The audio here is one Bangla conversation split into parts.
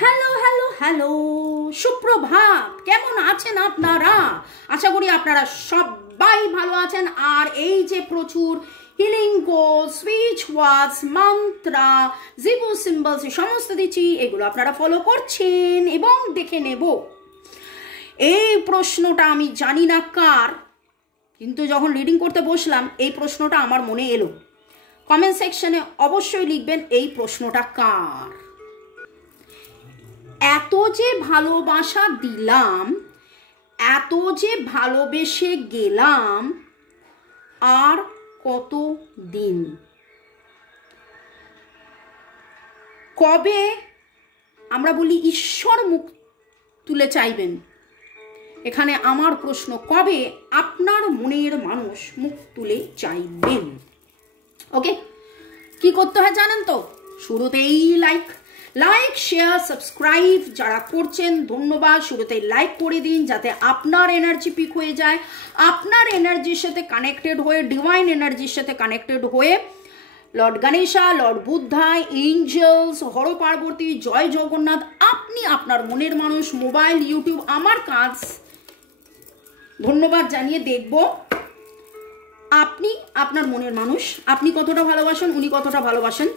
হ্যালো হ্যালো হ্যালো, সুপ্রভাত। কেমন আছেন আপনারা? আশা করি আপনারা সবাই ভালো আছেন। আর এই যে প্রচুর হিলিং কোর্স, সুইচ ওয়ার্ডস, মন্ত্রা, জিবু সিম্বলস সমস্ত দিচ্ছি, এগুলো আপনারা ফলো করছেন এবং দেখে নেব। এই প্রশ্নটা আমি জানি না কার, কিন্তু যখন রিডিং করতে বসলাম এই প্রশ্নটা আমার মনে এলো। কমেন্ট সেকশনে অবশ্যই লিখবেন এই প্রশ্নটা কার। এত যে ভালোবাসা দিলাম, এত যে ভালোবেসে গেলাম, আর কত দিন? কবে আমরা বলি ঈশ্বর মুখ তুলে চাইবেন? এখানে আমার প্রশ্ন, কবে আপনার মনের মানুষ মুখ তুলে চাইবেন? ওকে, কি করতে হয় জানেন তো? শুরুতেই লাইক শেয়ার সাবস্ক্রাইব যারা করছেন ধন্যবাদ। শুরুতেই লাইক করে দিন যাতে আপনার এনার্জি পিক হয়ে যায়, আপনার এনার্জির সাথে কানেক্টেড হয়ে, ডিভাইন এনার্জির সাথে কানেক্টেড হয়ে lord Ganesha, lord Buddha, angels, Har Parvati, জয় জগন্নাথ, আপনি আপনার মনের মানুষ, মোবাইল, ইউটিউব, আমার কাজ ধন্যবাদ জানিয়ে দেখব আপনি আপনার মনের মানুষ, আপনি কতটা ভালোবাসেন, উনি কতটা ভালোবাসেন।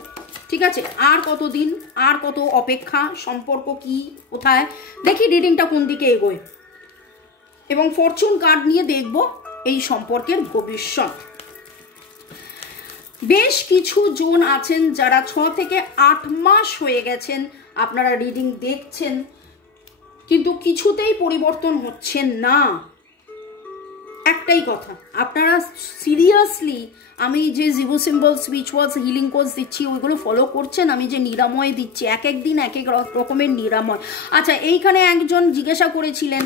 ঠিক আছে, আর কতদিন, আর কত অপেক্ষা, সম্পর্ক কি, কোথায়? দেখি রিডিংটা কোন দিকে এগোয় এবং ফরচুন কার্ড নিয়ে দেখব এই সম্পর্কের ভবিষ্যৎ। বেশ কিছু জন আছেন যারা 6 থেকে 8 মাস হয়ে গেছেন আপনারা রিডিং দেখছেন, কিন্তু কিছুতেই পরিবর্তন হচ্ছে না। একটাই কথা, আপনারা সিরিয়াসলি আমি যে জিবু সিম্বল, সুইচ ওয়ার্ডস, হিলিং কোর্স দিচ্ছি ওইগুলো ফলো করছেন? আমি যে নিরাময় দিচ্ছি, এক এক দিন এক এক রকমের নিরাময়। আচ্ছা, এইখানে একজন জিজ্ঞাসা করেছিলেন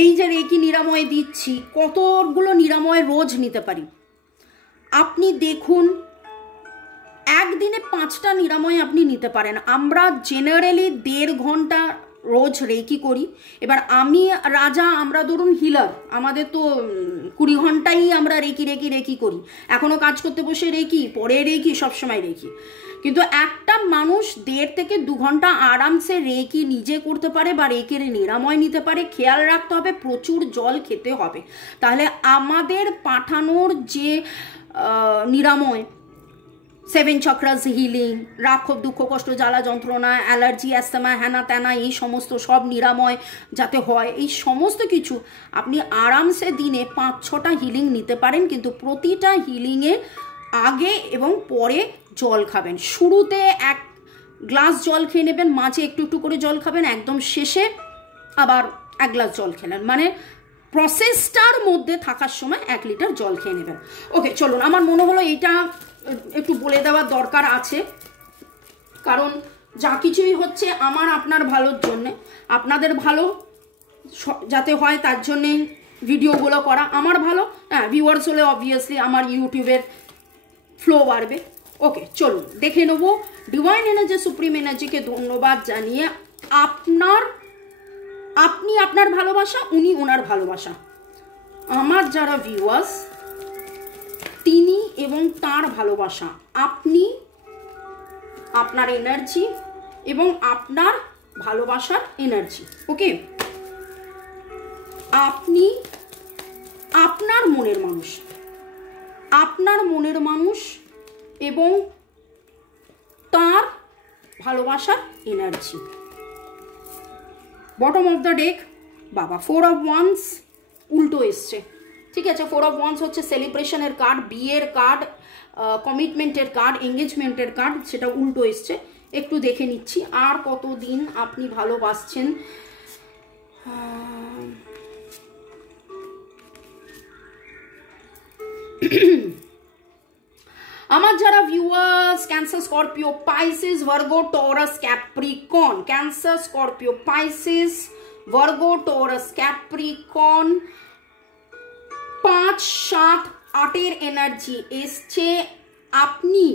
এই যে রেকি নিরাময় দিচ্ছি, কতগুলো নিরাময় রোজ নিতে পারি? আপনি দেখুন, একদিনে 5টা নিরাময় আপনি নিতে পারেন। আমরা জেনারেলি 1.5 ঘন্টা রোজ রেকি করি। এবার আমি রাজা, আমরা ধরুন হিলার, আমাদের তো 20 ঘন্টাই আমরা রেকি করি। এখনো কাজ করতে বসে রেকি, পরে রেকি, সবসময় রেকি। কিন্তু একটা মানুষ 1.5 থেকে 2 ঘন্টা আরামসে রেকি নিজে করতে পারে বা রেকির নিরাময় নিতে পারে। খেয়াল রাখতে হবে প্রচুর জল খেতে হবে। তাহলে আমাদের পাঠানোর যে নিরাময়, 7 চক্রাস হিলিং, রাক্ষব, দুঃখ, কষ্ট, জ্বালা, যন্ত্রণা, অ্যালার্জি, অ্যাস্তমা, হ্যানা ত্যানা, এই সমস্ত সব নিরাময় যাতে হয়, এই সমস্ত কিছু আপনি আরামসে দিনে 5-6টা হিলিং নিতে পারেন। কিন্তু প্রতিটা হিলিংয়ে আগে এবং পরে জল খাবেন। শুরুতে 1 গ্লাস জল খেয়ে নেবেন, মাঝে একটু একটু করে জল খাবেন, একদম শেষে আবার 1 গ্লাস জল খেলেন। মানে প্রসেসটার মধ্যে থাকার সময় 1 লিটার জল খেয়ে নেবেন। ওকে, চলুন, আমার মনে হলো এইটা একটু বলে দেওয়ার দরকার আছে, কারণ যা কিছুই হচ্ছে আমার আপনার ভালোর জন্যে, আপনাদের ভালো যাতে হয় তার জন্যেই ভিডিওগুলো করা। আমার ভালো, হ্যাঁ, ভিউয়ার্স হলে অবভিয়াসলি আমার ইউটিউবের ফ্লো বাড়বে। ওকে, চলুন দেখে নেবো। ডিভাইন এনার্জি, সুপ্রিম এনার্জিকে ধন্যবাদ জানিয়ে আপনি আপনার ভালোবাসা, উনি ওনার ভালোবাসা। আমার যারা ভিউয়ার্স, তিনি এবং তার ভালোবাসা, আপনি আপনার এনার্জি এবং আপনার ভালোবাসার এনার্জি। ওকে, আপনি আপনার মনের মানুষ, আপনার মনের মানুষ এবং তার ভালোবাসার energy. Bottom of the deck বাবা 4 অফ ওয়ান্স উল্টো এসছে। ঠিক আছে, 4 অফ ওয়ান্স হচ্ছে সেলিব্রেশনের কার্ড, বিয়ের কার্ড, কমিটমেন্টের কার্ড, এঙ্গেজমেন্টের কার্ড, সেটা উল্টো এসছে। একটু দেখে নিচ্ছি আর কতদিন আপনি ভালোবাসছেন। আমার যারা viewers Cancer, Scorpio, Pisces, Virgo, Taurus, Capricorn, Cancer, Scorpio, Pisces, Virgo, Taurus, Capricorn, 5, 7, 8-এর এনার্জি এসছে। আপনি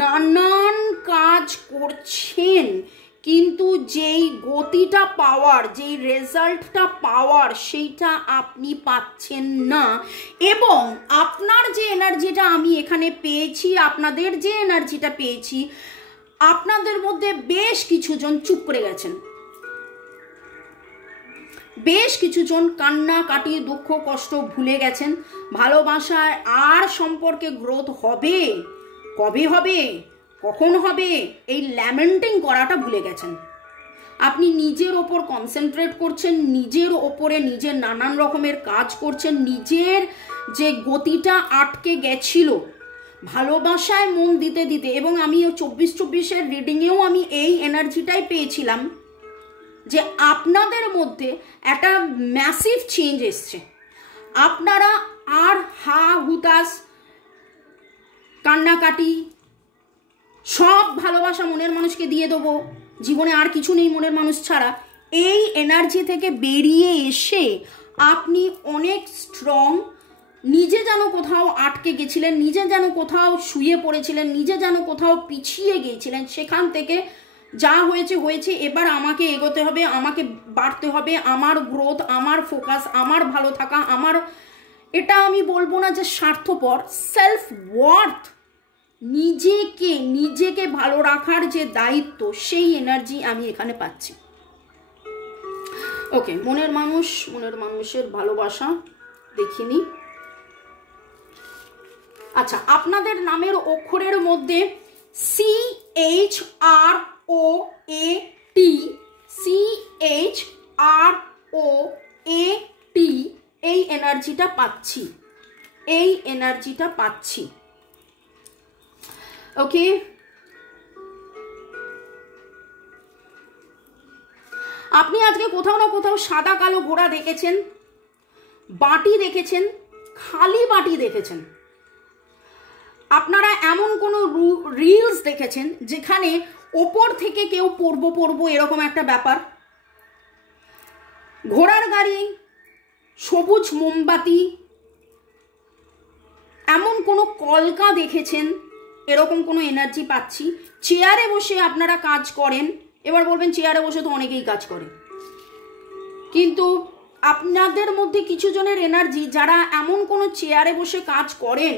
নানান কাজ করছেন, কিন্তু যেই গতিটা পাওয়ার, যেই রেজাল্টটা পাওয়ার, সেইটা আপনি পাচ্ছেন না। এবং আপনার যে এনার্জিটা আমি এখানে পেয়েছি, আপনাদের যে এনার্জিটা পেয়েছি, আপনাদের মধ্যে বেশ কিছুজন চুপ করে গেছেন, বেশ কিছুজন কান্না কাটি দুঃখ কষ্ট ভুলে গেছেন। ভালোবাসায় আর সম্পর্কে গ্রোথ হবে, কবে হবে, কখন হবে, এই ল্যামেন্টিং করাটা ভুলে গেছেন। আপনি নিজের ওপর কনসেন্ট্রেট করছেন, নিজের ওপরে নিজের নানান রকমের কাজ করছেন। নিজের যে গতিটা আটকে গেছিল ভালোবাসায় মন দিতে দিতে, এবং আমি 24/24 রিডিংয়েও আমি এই এনার্জিটাই পেয়েছিলাম যে আপনাদের মধ্যে একটা ম্যাসিভ চেঞ্জ এসছে। আপনারা আর হা হুতাশ কান্নাকাটি সব ভালোবাসা মনের মানুষকে দিয়ে দেবো, জীবনে আর কিছু নেই মনের মানুষ ছাড়া, এই এনার্জি থেকে বেরিয়ে এসে আপনি অনেক স্ট্রং। নিজে যেন কোথাও আটকে গেছিলেন, নিজে যেন কোথাও শুয়ে পড়েছিলেন, নিজে যেন কোথাও পিছিয়ে গিয়েছিলেন, সেখান থেকে যা হয়েছে হয়েছে, এবার আমাকে এগোতে হবে, আমাকে বাড়তে হবে, আমার গ্রোথ, আমার ফোকাস, আমার ভালো থাকা, আমার, এটা আমি বলবো না যে স্বার্থপর, সেলফ ওয়ার্থ, নিজেকে ভালো রাখার যে দায়িত্ব, সেই এনার্জি আমি এখানে পাচ্ছি। ওকে, মনের মানুষের ভালোবাসা দেখিনি। আচ্ছা, আপনাদের নামের অক্ষরের মধ্যে CHROAT এই এনার্জিটা পাচ্ছি, ওকে। আপনি আজকে কোথাও না কোথাও সাদা কালো ঘোড়া দেখেছেন, বাটি দেখেছেন, খালি বাটি দেখেছেন। আপনারা এমন কোনো রিলস দেখেছেন যেখানে ওপর থেকে কেউ পড়বো এরকম একটা ব্যাপার, ঘোড়ার গাড়ি, সবুজ মোমবাতি, এমন কোনো কলকা দেখেছেন, এরকম কোনো এনার্জি পাচ্ছি। চেয়ারে বসে আপনারা কাজ করেন, এবার বলবেন চেয়ারে বসে তো অনেকেই কাজ করে, কিন্তু আপনাদের মধ্যে কিছু জনের এনার্জি যারা এমন কোনো চেয়ারে বসে কাজ করেন,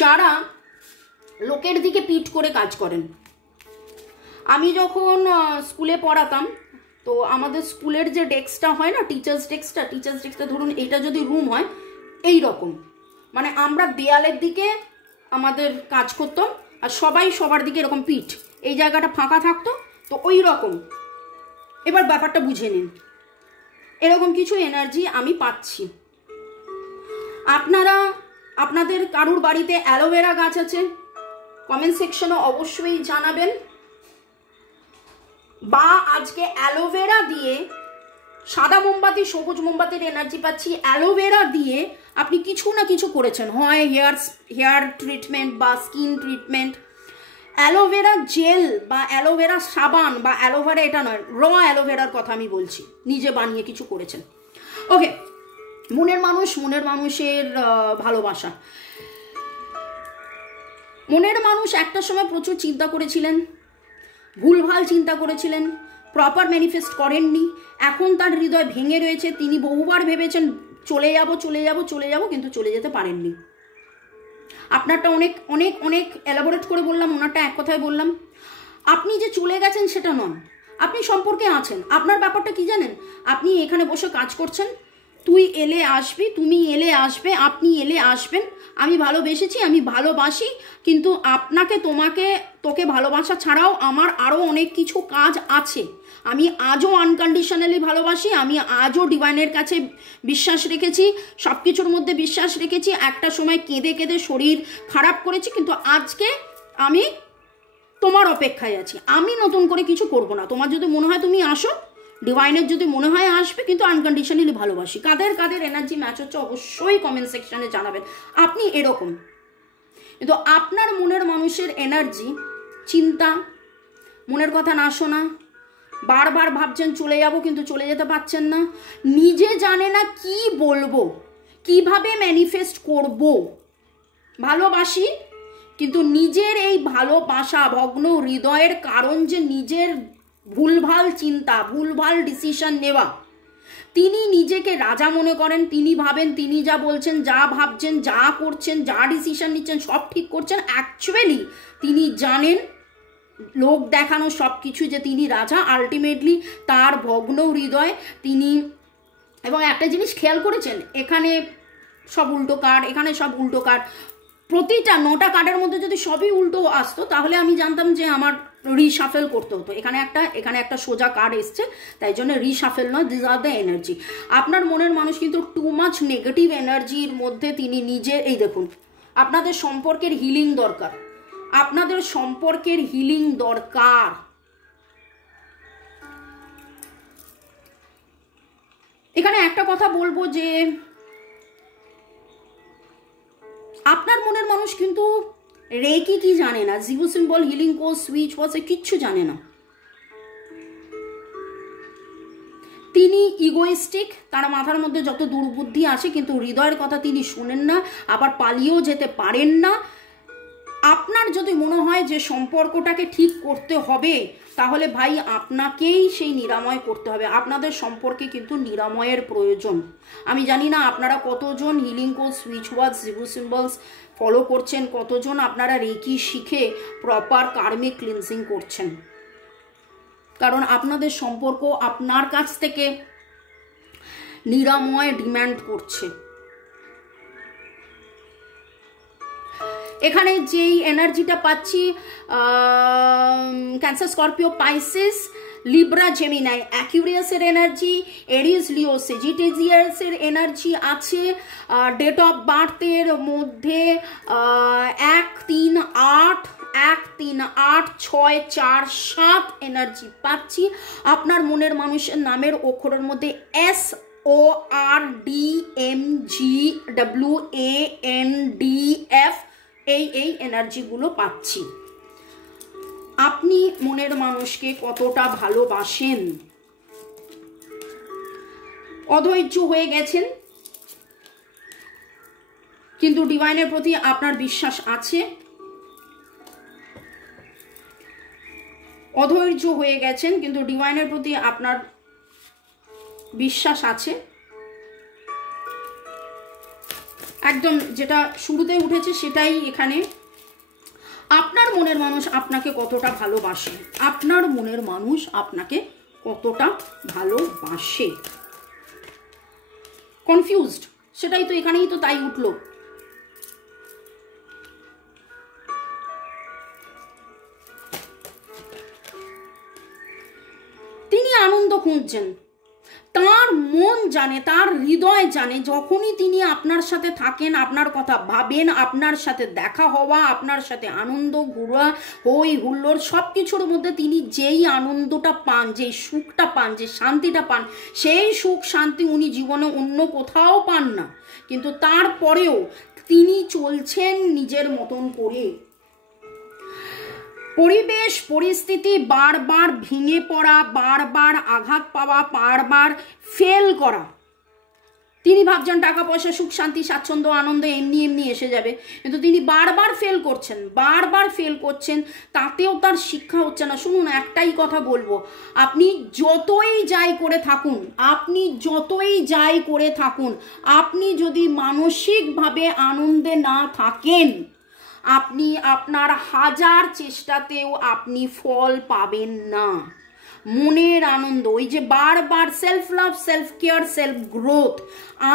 যারা লোকের দিকে পিঠ করে কাজ করেন। আমি যখন স্কুলে পড়াতাম, তো আমাদের স্কুলের যে ডেস্কটা হয় না, টিচার্স ডেস্কটা ধরুন এইটা যদি রুম হয় এই রকম, মানে আমরা দেয়ালের দিকে আমাদের কাজ করতাম আর সবাই সবার দিকে এরকম পিঠ, এই জায়গাটা ফাঁকা থাকতো, তো ওই রকম। এবার ব্যাপারটা বুঝে নিন, এরকম কিছু এনার্জি আমি পাচ্ছি। আপনাদের কারুর বাড়িতে অ্যালোভেরা গাছ আছে, কমেন্ট সেকশনে অবশ্যই জানাবেন। বা আজকে অ্যালোভেরা দিয়ে, সাদা মোমবাতি সবুজ মোমবাতির এনার্জি পাচ্ছি, অ্যালোভেরা দিয়ে আপনি কিছু না কিছু করেছেন, হয় হেয়ার ট্রিটমেন্ট বা স্কিন ট্রিটমেন্ট, অ্যালোভেরা জেল বা অ্যালোভেরা সাবান বা অ্যালোভেরা, এটা নয়, অ্যালোভেরার কথা আমি বলছি, নিজে বানিয়ে কিছু করেছেন। ওকে, মনের মানুষের ভালোবাসা। মনের মানুষ একটা সময় প্রচুর চিন্তা করেছিলেন, ভুলভাল চিন্তা করেছিলেন, প্রপার ম্যানিফেস্ট করেননি। এখন তার হৃদয় ভেঙে রয়েছে, তিনি বহুবার ভেবেছেন চলে যাব, কিন্তু চলে যেতে পারেননি। আপনারটা অনেক এলাবোরেট করে বললাম, ওনারটা এক কথায় বললাম। আপনি যে চলে গেছেন সেটা নন, আপনি সম্পর্কে আছেন। আপনার ব্যাপারটা কি জানেন, আপনি এখানে বসে কাজ করছেন, তুই এলে আসবি, তুমি এলে আসবে, আপনি এলে আসবেন, আমি ভালোবেসেছি, আমি ভালোবাসি, কিন্তু তোকে ভালোবাসা ছাড়াও আমার আরও অনেক কিছু কাজ আছে। আমি আজও আনকন্ডিশনালি ভালোবাসি, আমি আজও ডিভাইনের কাছে বিশ্বাস রেখেছি, সব কিছুর মধ্যে বিশ্বাস রেখেছি। একটা সময় কেঁদে শরীর খারাপ করেছি, কিন্তু আজকে আমি তোমার অপেক্ষায় আছি। আমি নতুন করে কিছু করব না। তোমার যদি মনে হয় তুমি আসো, ডিভাইনের যদি মনে হয় আসবে, কিন্তু আনকন্ডিশনালি ভালোবাসি। কাদের এনার্জি ম্যাচ হচ্ছে অবশ্যই কমেন্ট সেকশনে জানাবেন। আপনি এরকম, কিন্তু আপনার মনের মানুষের এনার্জি চিন্তা, মনের কথা না শোনা, বারবার ভাবছেন চলে যাব কিন্তু চলে যেতে পারছেন না, নিজে জানে না কি বলবো, কিভাবে ম্যানিফেস্ট করব। ভালোবাসি, কিন্তু নিজের এই ভালোবাসা ভগ্ন হৃদয়ের কারণ যে নিজের ভুলভাল চিন্তা, ভুলভাল ডিসিশন নেওয়া। তিনি নিজেকে রাজা মনে করেন, তিনি ভাবেন তিনি যা বলছেন, যা ভাবছেন, যা করছেন, যা ডিসিশন নিচ্ছেন সব ঠিক করছেন। অ্যাকচুয়ালি তিনি জানেন লোক দেখানো সব কিছু যে তিনি রাজা, আলটিমেটলি তার ভগ্ন হৃদয় তিনি। এবং একটা জিনিস খেয়াল করেছেন, এখানে সব উল্টো কার্ড, এখানে সব উল্টো কার্ড, প্রতিটা 9টা কার্ডের মধ্যে যদি সবই উল্টো আসতো তাহলে আমি জানতাম যে আমার রিশাফেল করতে হতো। এখানে একটা সোজা কার্ড এসছে, তাই জন্য রিশাফেল নয়, দিস আর দ্য এনার্জি। আপনার মনের মানুষ কিন্তু টু মাচ নেগেটিভ এনার্জির মধ্যে তিনি নিজে, এই দেখুন, আপনাদের সম্পর্কের হিলিং দরকার, আপনাদের সম্পর্কের হিলিং দরকার। এখানে একটা কথা বলবো যে আপনার মনের মানুষ কিন্তু রেকি কি জানে না, zero symbol, healing course, switch words কিচ্ছু জানে না। তিনি ইগোইস্টিক, তার মাথার মধ্যে যত দুর্বুদ্ধি আসে কিন্তু হৃদয়ের কথা তিনি শুনেন না, আবার পালিয়েও যেতে পারেন না। আপনার যদি মনে হয় যে সম্পর্কটাকে ঠিক করতে হবে, তাহলে ভাই আপনাকেই সেই নিরাময় করতে হবে। আপনাদের সম্পর্কে কিন্তু নিরাময়ের প্রয়োজন। আমি জানি না আপনারা কতজন healing course, switch words, zero symbols follow করছেন, কতজন আপনারা রেকি শিখে প্রপার কার্মিক ক্লিনজিং করছেন, কারণ আপনাদের সম্পর্ক আপনার কাছ থেকে নিরাময় ডিমান্ড করছে। এখানে যেই এনার্জিটা পাচ্ছি, Cancer, Scorpio, Pisces, Libra, Gemini, অ্যাকুরিয়াসের এনার্জি, এরিস, লিও, সেজিটেজিয়াসের এনার্জি আছে। ডেট অফ বার্থের মধ্যে 1, 3, 8, 1, 3, 8, 6, 4, 7 এনার্জি পাচ্ছি। আপনার মনের মানুষের নামের অক্ষরের মধ্যে SORDMGWANDF এই এনার্জিগুলো পাচ্ছি। আপনি মনের মানুষকে কতটা ভালোবাসেন, অধৈর্য হয়ে গেছেন, কিন্তু ডিভাইনের প্রতি আপনার বিশ্বাস আছে। অধৈর্য হয়ে গেছেন কিন্তু ডিভাইনের প্রতি আপনার বিশ্বাস আছে। একদম যেটা শুরুতে উঠেছে সেটাই এখানে। আপনার মনের মানুষ আপনাকে কতটা ভালোবাসে, আপনার মনের মানুষ আপনাকে কতটা ভালোবাসে। কনফিউজড, সেটাই তো এখানেই তো তাই উঠলো। তিনি আনন্দ খুঁজছেন, তার মন জানে, তার হৃদয় জানে, যখনই তিনি আপনার সাথে থাকেন, আপনার কথা ভাবেন, আপনার সাথে দেখা হওয়া, আপনার সাথে আনন্দ, ঘোরা, হই হুল্লোড় সব কিছুর মধ্যে তিনি যেই আনন্দটা পান, যেই সুখটা পান, যে শান্তিটা পান, সেই সুখ শান্তি উনি জীবনে অন্য কোথাও পান না। কিন্তু তারপরেও তিনি চলছেন নিজের মতন করে। পরিবেশ পরিস্থিতি বারবার ভেঙে পড়া, বারবার আঘাত পাওয়া, বারবার ফেল করা। তিনি ভাবছেন টাকা পয়সা, সুখ শান্তি, স্বাচ্ছন্দ্য, আনন্দ এমনি এমনি এসে যাবে, কিন্তু তিনি বারবার ফেল করছেন, বারবার ফেল করছেন, তাতেও তার শিক্ষা হচ্ছে না। শুনুন, একটাই কথা বলবো, আপনি যতই যাই করে থাকুন, আপনি যতই যাই করে থাকুন, আপনি যদি মানসিকভাবে আনন্দে না থাকেন, আপনি আপনার হাজার চেষ্টাতেও আপনি ফল পাবেন না। মনের আনন্দ, ওই যে বারবার self love, self care, self growth,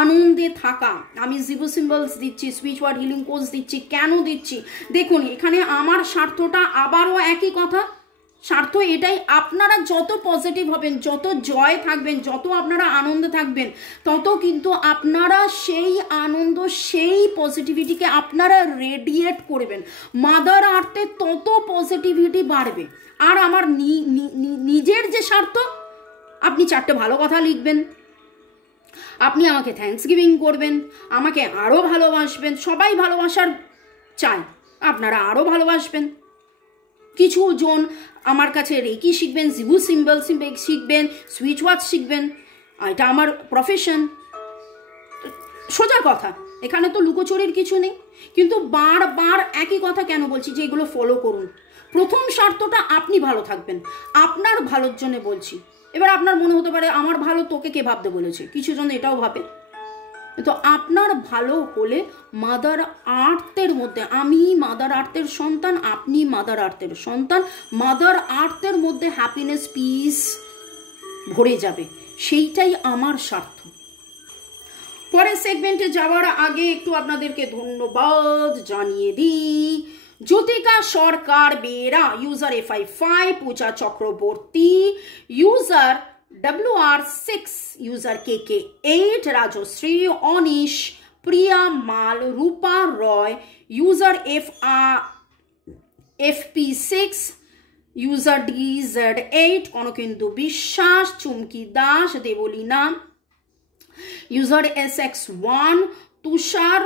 আনন্দে থাকা। আমি জিরো সিম্বলস দিচ্ছি, সুইচ ওয়ার্ড হিলিং কোর্স দিচ্ছি, কেন দিচ্ছি দেখুন, এখানে আমার স্বার্থটা আবারও একই কথা, স্বার্থ এটাই, আপনারা যত পজিটিভ হবেন, যত জয় থাকবেন, যত আপনারা আনন্দে থাকবেন, তত কিন্তু আপনারা সেই আনন্দ, সেই পজিটিভিটিকে আপনারা রেডিয়েট করবেন। মাদার আর্থে তত পজিটিভিটি বাড়বে। আর আমার নিজের যে স্বার্থ, আপনি 4টে ভালো কথা লিখবেন, আপনি আমাকে থ্যাঙ্কস গিভিং করবেন, আমাকে আরও ভালোবাসবেন। সবাই ভালোবাসার চায়, আপনারা আরও ভালোবাসবেন। কিছু জন আমার কাছে রেকি শিখবেন, জিরো সিম্বল শিখবেন, সুইচ ওয়ার্ড শিখবেন, এটা আমার প্রফেশন। সোজা কথা, এখানে তো লুকোচুরির কিছু নেই। কিন্তু বারবার একই কথা কেন বলছি যে এগুলো ফলো করুন। প্রথম স্বার্থটা আপনি ভালো থাকবেন, আপনার ভালোর জন্য বলছি। এবার আপনার মনে হতে পারে আমার ভালো তোকে কে ভাবতে বলেছে, কিছু জন এটাও ভাবে, তো আপনার ভালো হলে মাদার আর্থের মধ্যে, আমি মাদার আর্থের সন্তান, আপনি মাদার আর্থের সন্তান, মাদার আর্থের মধ্যে হ্যাপিনেস পিস ভরে যাবে, সেইটাই আমার স্বার্থ। পরের সেগমেন্টে যাওয়ার আগে একটু আপনাদেরকে ধন্যবাদ জানিয়ে দিই। Jyotika Sarkar Bera, user FI5, Puja Chakraborty, user WR6, user KK8, Rajashree, Anish, Priya Mal, Rupa Roy, user FP6, user DZ8, Kanakendu Biswas, Chumki Das, Debolina, user SX1, Tushar,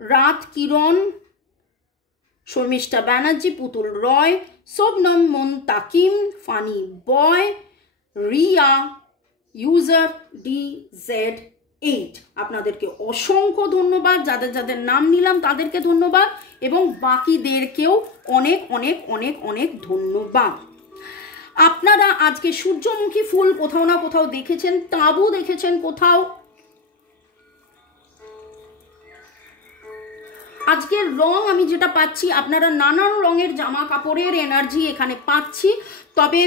Raat Kiran, Sharmistha Banerjee, Putul Roy, Shobhonom Montakim, funny boy, Riya, user DZ8। আপনাদেরকে অসংখ্য ধন্যবাদ, যাদের যাদের নাম নিলাম তাদেরকে ধন্যবাদ, এবং বাকিদেরকেও অনেক অনেক অনেক অনেক ধন্যবাদ। আপনারা আজকে সূর্যমুখী ফুল কোথাও না কোথাও দেখেছেন, তাঁবু দেখেছেন কোথাও। আজকের রং আমি যেটা পাচ্ছি, আপনারা নানান রঙের জামা কাপড়ের এনার্জি এখানে পাচ্ছি, তবে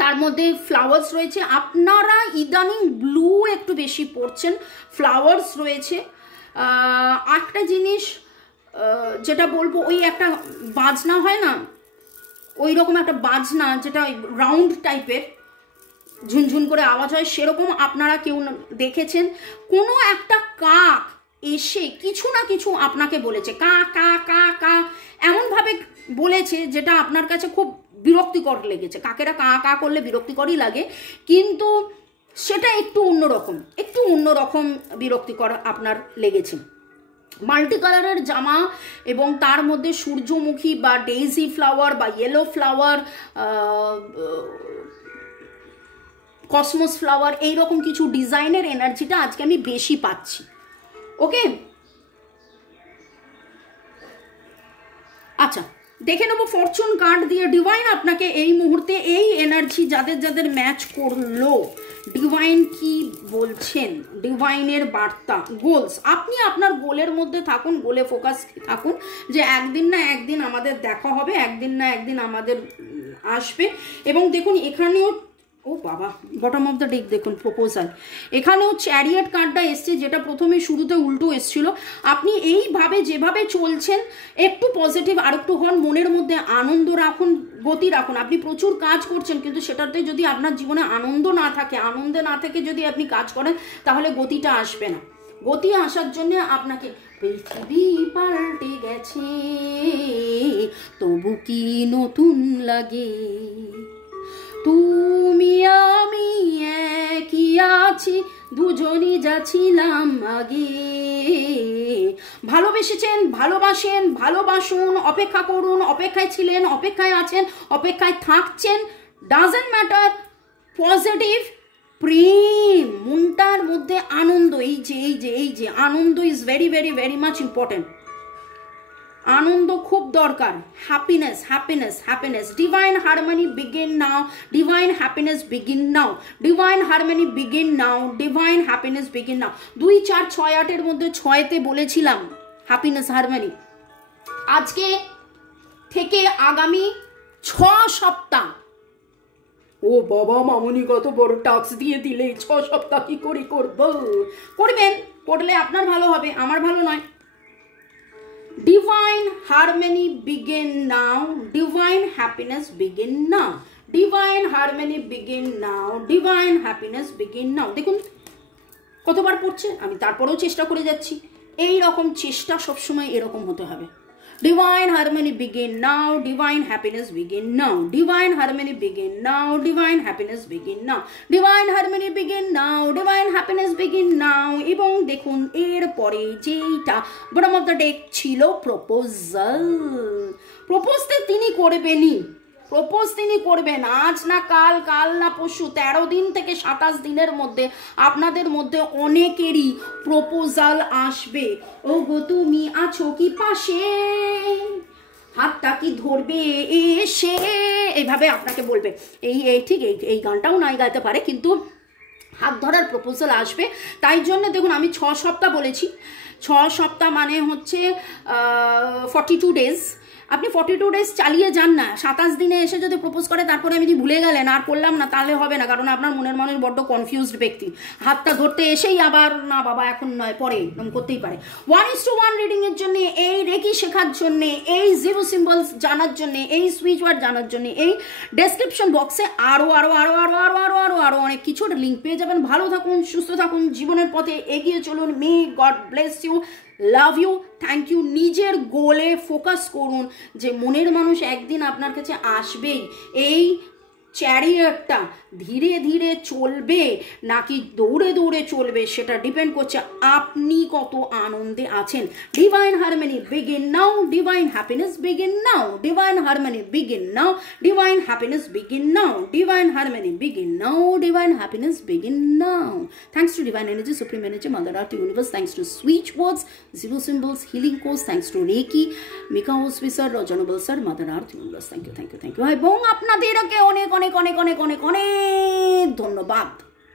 তার মধ্যে ফ্লাওয়ার্স রয়েছে। আপনারা ইদানিং ব্লু একটু বেশি পড়ছেন, ফ্লাওয়ার্স রয়েছে। একটা জিনিস যেটা বলবো, ওই একটা বাজনা হয় না, ওই রকম একটা বাজনা যেটা রাউন্ড টাইপের ঝুনঝুন করে আওয়াজ হয়, সেরকম আপনারা কেউ দেখেছেন। কোনো একটা কাক এসে কিছু না কিছু আপনাকে বলেছে, কা কা কা কা, এমনভাবে বলেছে যেটা আপনার কাছে খুব বিরক্তিকর লেগেছে। কাকেরা কা কা করলে বিরক্তিকরই লাগে, কিন্তু সেটা একটু অন্যরকম বিরক্তিকর আপনার লেগেছে। মাল্টি কালারের জামা এবং তার মধ্যে সূর্যমুখী বা ডেইজি ফ্লাওয়ার বা ইয়েলো ফ্লাওয়ার, কসমস ফ্লাওয়ার, এইরকম কিছু ডিজাইনের এনার্জিটা আজকে আমি বেশি পাচ্ছি। ওকে, আচ্ছা দেখে নেবো ফরচুন কার্ড দিয়ে। ডিভাইন আপনাকে এই মুহূর্তে এই এনার্জি যাদের যাদের ম্যাচ করলো, ডিভাইন কি বলছেন, ডিভাইনের বার্তা, গোলস। আপনি আপনার গোলের মধ্যে থাকুন, গোলে ফোকাস থাকুন, যে একদিন না একদিন আমাদের দেখা হবে, একদিন না একদিন আমাদের আসবে। এবং দেখুন এখানেও, ও বাবা, বটম অফ দ্য ডেক দেখুন, প্রপোজাল। এখানেও চ্যারিয়েট কার্ডটা এসছে, যেটা প্রথমে শুরুতে উল্টো এসছিল। আপনি এইভাবে যেভাবে চলছেন, একটু পজিটিভ আর একটু হন, মনের মধ্যে আনন্দ রাখুন, গতি রাখুন। আপনি প্রচুর কাজ করছেন, কিন্তু সেটাতে যদি আপনার জীবনে আনন্দ না থাকে, আনন্দে না থেকে যদি আপনি কাজ করেন, তাহলে গতিটা আসবে না। গতি আসার জন্য আপনাকে, পৃথিবী পাল্টে গেছে তবু কি নতুন লাগে, তুমি আমি একই আছি, দুজনই যাচ্ছিলাম আগে। ভালোবেসেছেন, ভালোবাসেন, ভালোবাসুন, অপেক্ষা করুন, অপেক্ষায় ছিলেন, অপেক্ষায় আছেন, অপেক্ষায় থাকছেন, ডাজন্ট ম্যাটার। পজিটিভ প্রেম, মনটার মধ্যে আনন্দ, এই যে আনন্দ is very very very much important. আনন্দ খুব দরকার। Happiness, happiness, happiness. Divine harmony begin now, divine happiness begin now, divine harmony begin now, divine happiness begin now. 2, 4, 6, 8-এর মধ্যে 6-তে বলেছিলাম হ্যাপিনেস হারমোনি। আজকে থেকে আগামী 6 সপ্তাহ, ও বাবা মামুনি কত বড় টাস্ক দিয়ে দিলে, 6 সপ্তাহ কি করে করবেন, করলে আপনার ভালো হবে, আমার ভালো নয়। Divine harmony begin now, divine happiness begin now, divine harmony begin now, divine happiness begin now। দেখুন কতবার পড়ছে, আমি তারপরেও চেষ্টা করে যাচ্ছি। এই রকম চেষ্টা সবসময় এরকম হতে হবে। Divine harmony begin now, divine happiness begin now, divine harmony begin now, divine happiness begin now, divine harmony begin now, divine happiness begin now। এবং দেখুন এর পরে যেটা বটম অফ দ্য ডেক ছিল, প্রপোজাল। প্রপোজ তিনি করবেনই, প্রপোজ তিনি করবেন, আজ না কাল, কাল না পরশু, 13 দিন থেকে 27 দিনের মধ্যে আপনাদের মধ্যে অনেকেরই প্রপোজাল আসবে। ও গো তুমি আছো কি পাশে, হাতটা কি ধরবে এসে, এইভাবে আপনাকে বলবে। এই ঠিক এই গানটাও নাই গাইতে পারে, কিন্তু হাত ধরার প্রপোজাল আসবে। তাই জন্য দেখুন আমি 6 সপ্তাহ বলেছি, 6 সপ্তাহ মানে হচ্ছে 42 ডেজ। আপনি 42 ডেজ চালিয়ে যান না। 27 দিনে এসে যদি প্রপোজ করে তারপরে আমি যদি ভুলে গেলেন আর করলাম না, তাহলে হবে না, কারণ আপনার মনের বড্ড কনফিউজড ব্যক্তি। হাতটা ধরতে এসেই আবার না বাবা এখন নয়, পরে করতেই পারে। 1:1 রিডিং এর জন্য, এই রেকি শেখার জন্য, এই জিরো সিম্বলস জানার জন্য, এই সুইচ ওয়ার্ড জানার জন্য এই ডেসক্রিপশন বক্সে আরো অনেক কিছুর লিঙ্ক পেয়ে যাবেন। ভালো থাকুন, সুস্থ থাকুন, জীবনের পথে এগিয়ে চলুন। May God bless you, love you, thank you. নিজের গোলে ফোকাস করুন যে মনের মানুষ একদিন আপনার কাছে আসবেই। এই চ্যারিয়টটা ধীরে ধীরে চলবে নাকি দৌড়ে দৌড়ে চলবে সেটা ডিপেন্ড করছে আপনি কত আনন্দে আছেন। Divine harmony begin now, divine happiness begin now, divine harmony begin now, divine happiness begin now, divine harmony begin now, divine happiness begin now. Thanks to divine energy, supreme energy, mother earth, universe, thanks to switch words, zero symbols, healing course, thanks to reiki, মিকা হোসপিসার, রজনবল sir, mother earth, universe, thank you. এবং আপনাদেরকে অনেক অনেক অনেক অনেক অনেক অনেক অনেক ধন্যবাদ।